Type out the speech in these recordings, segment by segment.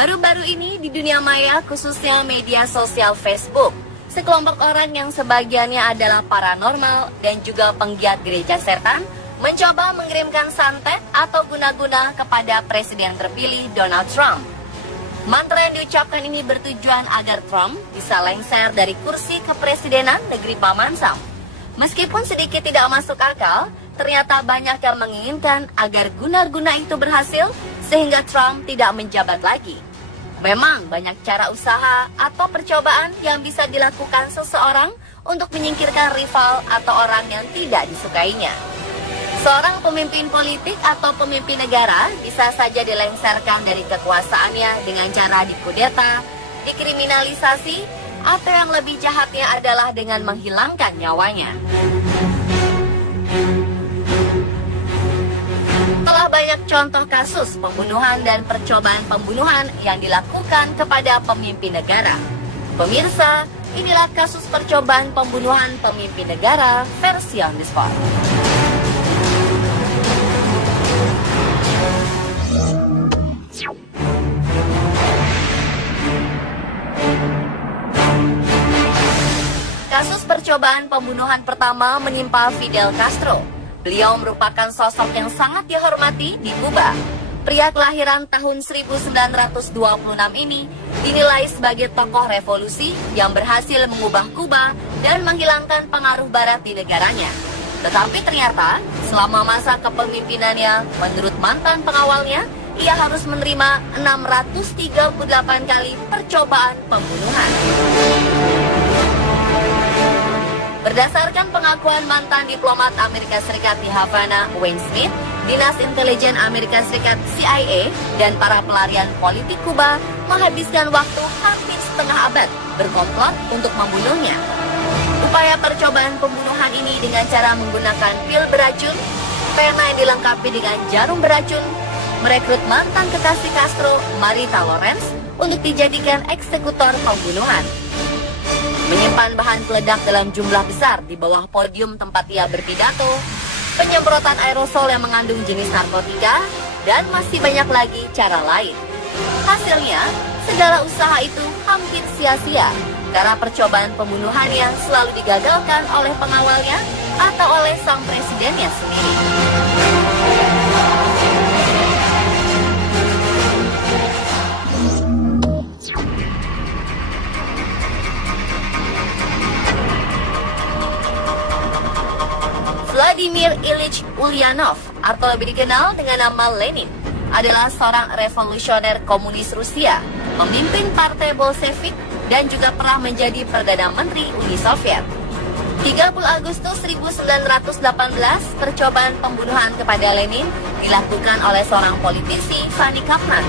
Baru-baru ini di dunia maya, khususnya media sosial Facebook, sekelompok orang yang sebagiannya adalah paranormal dan juga penggiat gereja setan mencoba mengirimkan santet atau guna-guna kepada Presiden terpilih Donald Trump. Mantra yang diucapkan ini bertujuan agar Trump bisa lengser dari kursi kepresidenan negeri Paman Sam. Meskipun sedikit tidak masuk akal, ternyata banyak yang menginginkan agar guna-guna itu berhasil sehingga Trump tidak menjabat lagi. Memang banyak cara usaha atau percobaan yang bisa dilakukan seseorang untuk menyingkirkan rival atau orang yang tidak disukainya. Seorang pemimpin politik atau pemimpin negara bisa saja dilengserkan dari kekuasaannya dengan cara dikudeta, dikriminalisasi, atau yang lebih jahatnya adalah dengan menghilangkan nyawanya. Telah banyak contoh kasus pembunuhan dan percobaan pembunuhan yang dilakukan kepada pemimpin negara. Pemirsa, inilah kasus percobaan pembunuhan pemimpin negara versi on the spot. Kasus percobaan pembunuhan pertama menimpa Fidel Castro. Beliau merupakan sosok yang sangat dihormati di Kuba. Pria kelahiran tahun 1926 ini dinilai sebagai tokoh revolusi yang berhasil mengubah Kuba dan menghilangkan pengaruh barat di negaranya. Tetapi ternyata selama masa kepemimpinannya, menurut mantan pengawalnya, ia harus menerima 638 kali percobaan pembunuhan. Berdasarkan pengakuan mantan diplomat Amerika Serikat di Havana, Wayne Smith, Dinas Intelijen Amerika Serikat CIA, dan para pelarian politik Kuba menghabiskan waktu hampir setengah abad berkomplot untuk membunuhnya. Upaya percobaan pembunuhan ini dengan cara menggunakan pil beracun, pena yang dilengkapi dengan jarum beracun, merekrut mantan kekasih Castro, Marita Lawrence, untuk dijadikan eksekutor pembunuhan. Menyimpan bahan peledak dalam jumlah besar di bawah podium tempat ia berpidato, penyemprotan aerosol yang mengandung jenis narkotika, dan masih banyak lagi cara lain. Hasilnya, segala usaha itu hampir sia-sia karena percobaan pembunuhannya selalu digagalkan oleh pengawalnya atau oleh sang presidennya sendiri. Vladimir Ilyich Ulyanov, atau lebih dikenal dengan nama Lenin, adalah seorang revolusioner komunis Rusia, pemimpin partai Bolshevik, dan juga pernah menjadi Perdana Menteri Uni Soviet. 30 Agustus 1918, percobaan pembunuhan kepada Lenin dilakukan oleh seorang politisi, Fanny Kaplan.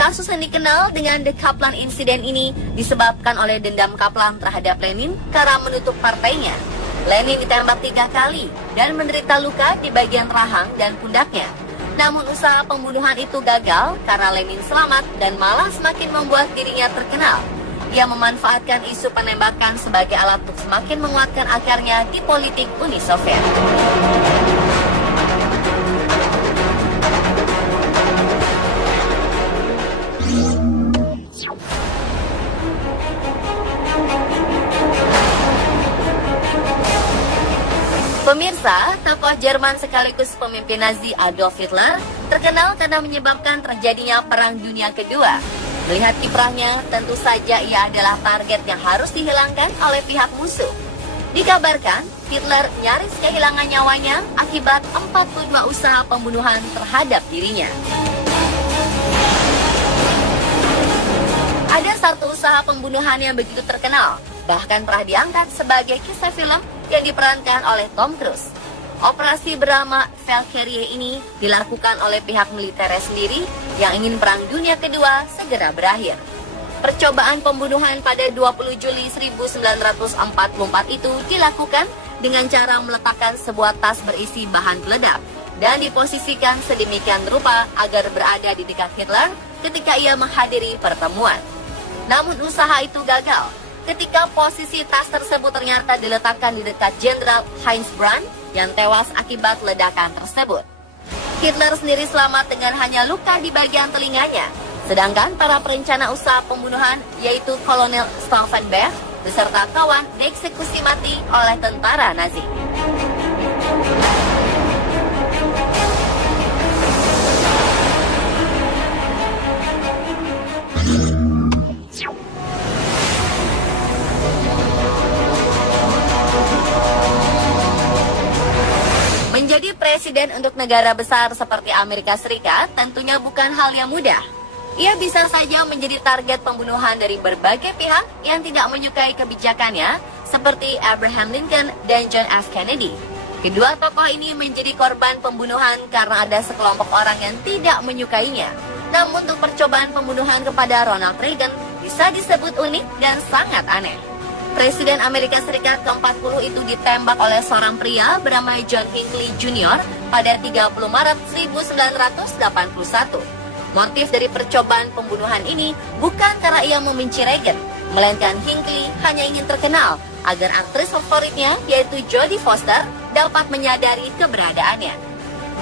Kasus yang dikenal dengan The Kaplan Incident ini disebabkan oleh dendam Kaplan terhadap Lenin karena menutup partainya. Lenin ditembak 3 kali dan menderita luka di bagian rahang dan pundaknya. Namun usaha pembunuhan itu gagal karena Lenin selamat dan malah semakin membuat dirinya terkenal. Ia memanfaatkan isu penembakan sebagai alat untuk semakin menguatkan akarnya di politik Uni Soviet. Pemirsa, tokoh Jerman sekaligus pemimpin Nazi Adolf Hitler terkenal karena menyebabkan terjadinya Perang Dunia Kedua. Melihat kiprahnya, tentu saja ia adalah target yang harus dihilangkan oleh pihak musuh. Dikabarkan, Hitler nyaris kehilangan nyawanya akibat 42 usaha pembunuhan terhadap dirinya. Ada satu usaha pembunuhan yang begitu terkenal, bahkan pernah diangkat sebagai kisah film yang diperankan oleh Tom Cruise. Operasi bernama Valkyrie ini dilakukan oleh pihak militer sendiri yang ingin Perang Dunia Kedua segera berakhir. Percobaan pembunuhan pada 20 Juli 1944 itu dilakukan dengan cara meletakkan sebuah tas berisi bahan peledak dan diposisikan sedemikian rupa agar berada di dekat Hitler ketika ia menghadiri pertemuan. Namun usaha itu gagal ketika posisi tas tersebut ternyata diletakkan di dekat Jenderal Heinz Brandt yang tewas akibat ledakan tersebut. Hitler sendiri selamat dengan hanya luka di bagian telinganya. Sedangkan para perencana usaha pembunuhan, yaitu Kolonel Stauffenberg beserta kawan, dieksekusi mati oleh tentara Nazi. Menjadi presiden untuk negara besar seperti Amerika Serikat tentunya bukan hal yang mudah. Ia bisa saja menjadi target pembunuhan dari berbagai pihak yang tidak menyukai kebijakannya, seperti Abraham Lincoln dan John F. Kennedy. Kedua tokoh ini menjadi korban pembunuhan karena ada sekelompok orang yang tidak menyukainya. Namun untuk percobaan pembunuhan kepada Ronald Reagan bisa disebut unik dan sangat aneh. Presiden Amerika Serikat ke-40 itu ditembak oleh seorang pria bernama John Hinckley Jr. pada 30 Maret 1981. Motif dari percobaan pembunuhan ini bukan karena ia membenci Reagan, melainkan Hinckley hanya ingin terkenal agar aktris favoritnya, yaitu Jodie Foster, dapat menyadari keberadaannya.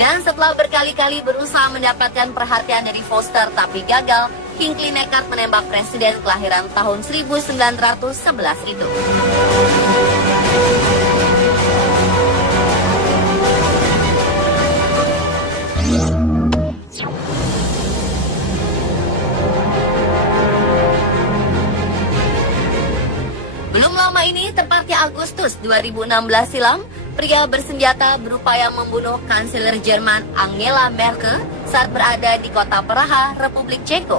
Dan setelah berkali-kali berusaha mendapatkan perhatian dari Foster tapi gagal, Hinckley nekat menembak presiden kelahiran tahun 1911 itu. Belum lama ini, tepatnya Agustus 2016 silam, pria bersenjata berupaya membunuh Kanselir Jerman Angela Merkel saat berada di kota Praha, Republik Ceko.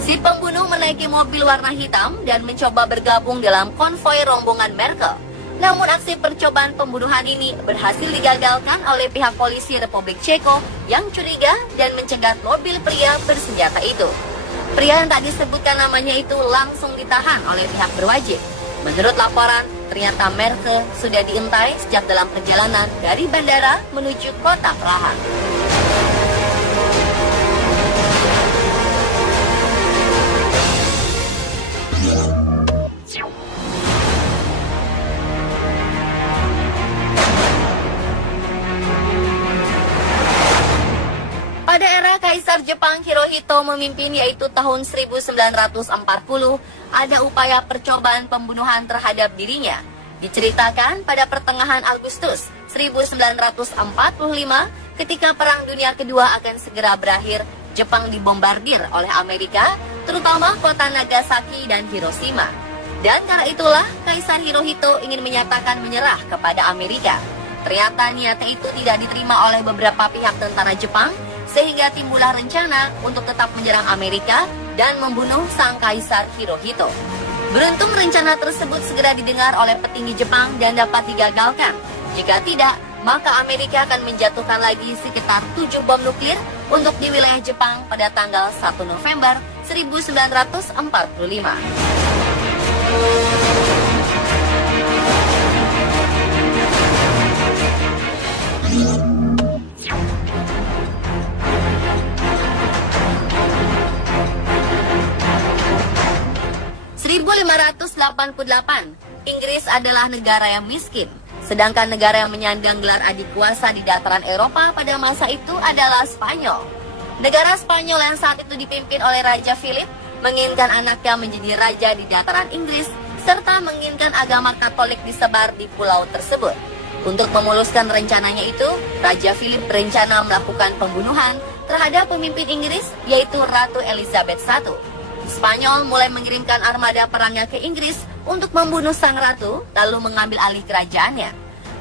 Si pembunuh menaiki mobil warna hitam dan mencoba bergabung dalam konvoi rombongan Merkel. Namun aksi percobaan pembunuhan ini berhasil digagalkan oleh pihak polisi Republik Ceko yang curiga dan mencegat mobil pria bersenjata itu. Pria yang tak disebutkan namanya itu langsung ditahan oleh pihak berwajib. Menurut laporan, ternyata Merkel sudah diintai sejak dalam perjalanan dari bandara menuju kota Praha. Pada era Kaisar Jepang Hirohito memimpin, yaitu tahun 1940, ada upaya percobaan pembunuhan terhadap dirinya. Diceritakan pada pertengahan Agustus 1945, ketika Perang Dunia Kedua akan segera berakhir, Jepang dibombardir oleh Amerika, terutama kota Nagasaki dan Hiroshima. Dan karena itulah Kaisar Hirohito ingin menyatakan menyerah kepada Amerika. Ternyata niatnya itu tidak diterima oleh beberapa pihak tentara Jepang, sehingga timbullah rencana untuk tetap menyerang Amerika dan membunuh sang Kaisar Hirohito. Beruntung rencana tersebut segera didengar oleh petinggi Jepang dan dapat digagalkan. Jika tidak, maka Amerika akan menjatuhkan lagi sekitar 7 bom nuklir untuk di wilayah Jepang pada tanggal 1 November 1945. Inggris adalah negara yang miskin, sedangkan negara yang menyandang gelar adik kuasa di dataran Eropa pada masa itu adalah Spanyol. Negara Spanyol yang saat itu dipimpin oleh Raja Philip menginginkan anaknya menjadi raja di dataran Inggris, serta menginginkan agama Katolik disebar di pulau tersebut. Untuk memuluskan rencananya itu, Raja Philip berencana melakukan pembunuhan terhadap pemimpin Inggris, yaitu Ratu Elizabeth I. Spanyol mulai mengirimkan armada perangnya ke Inggris untuk membunuh sang ratu, lalu mengambil alih kerajaannya.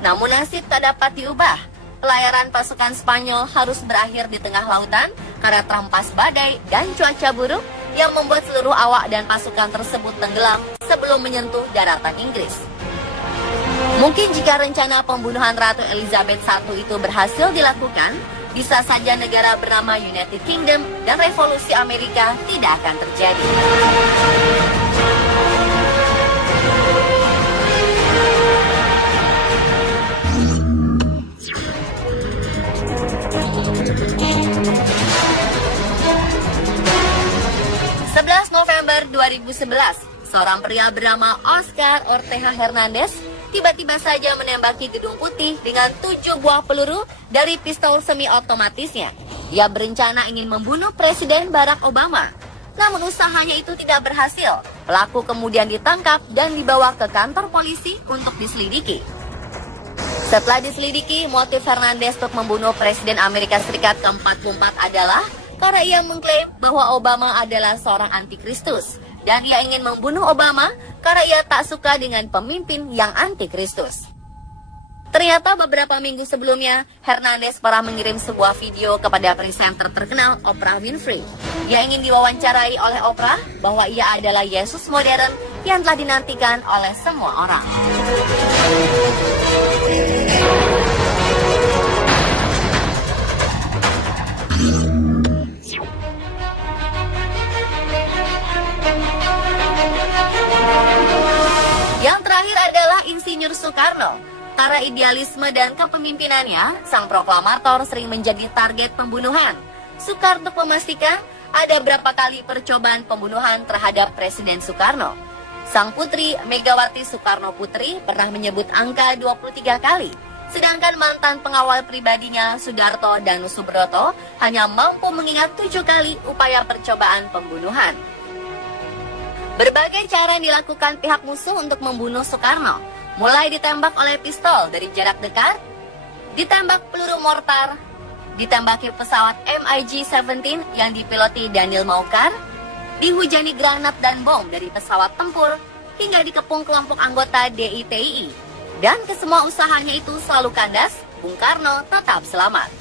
Namun nasib tak dapat diubah. Pelayaran pasukan Spanyol harus berakhir di tengah lautan karena terampas badai dan cuaca buruk yang membuat seluruh awak dan pasukan tersebut tenggelam sebelum menyentuh daratan Inggris. Mungkin jika rencana pembunuhan Ratu Elizabeth I itu berhasil dilakukan, bisa saja negara bernama United Kingdom dan revolusi Amerika tidak akan terjadi. November 2011, seorang pria bernama Oscar Ortega Hernandez tiba-tiba saja menembaki Gedung Putih dengan 7 buah peluru dari pistol semi-otomatisnya. Ia berencana ingin membunuh Presiden Barack Obama. Namun usahanya itu tidak berhasil. Pelaku kemudian ditangkap dan dibawa ke kantor polisi untuk diselidiki. Setelah diselidiki, motif Hernandez untuk membunuh Presiden Amerika Serikat ke-44 adalah karena ia mengklaim bahwa Obama adalah seorang antikristus. Dan ia ingin membunuh Obama karena ia tak suka dengan pemimpin yang antikristus. Ternyata beberapa minggu sebelumnya, Hernandez pernah mengirim sebuah video kepada presenter terkenal Oprah Winfrey. Ia ingin diwawancarai oleh Oprah bahwa ia adalah Yesus modern yang telah dinantikan oleh semua orang. Yang terakhir adalah Insinyur Soekarno. Karena idealisme dan kepemimpinannya, sang proklamator sering menjadi target pembunuhan. Soekarno memastikan ada berapa kali percobaan pembunuhan terhadap Presiden Soekarno. Sang putri, Megawati Soekarno Putri, pernah menyebut angka 23 kali. Sedangkan mantan pengawal pribadinya, Sudarto dan Subroto, hanya mampu mengingat 7 kali upaya percobaan pembunuhan. Berbagai cara dilakukan pihak musuh untuk membunuh Soekarno, mulai ditembak oleh pistol dari jarak dekat, ditembak peluru mortar, ditembaki pesawat MiG-17 yang dipiloti Daniel Maukar, dihujani granat dan bom dari pesawat tempur, hingga dikepung kelompok anggota DITII. Dan kesemua usahanya itu selalu kandas, Bung Karno tetap selamat.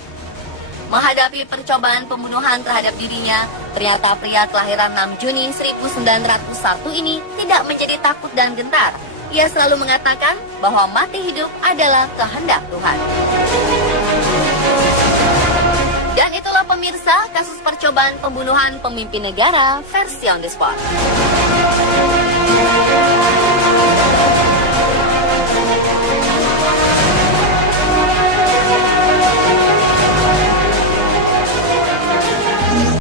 Menghadapi percobaan pembunuhan terhadap dirinya, ternyata pria kelahiran 6 Juni 1901 ini tidak menjadi takut dan gentar. Ia selalu mengatakan bahwa mati hidup adalah kehendak Tuhan. Dan itulah pemirsa kasus percobaan pembunuhan pemimpin negara versi On The Spot.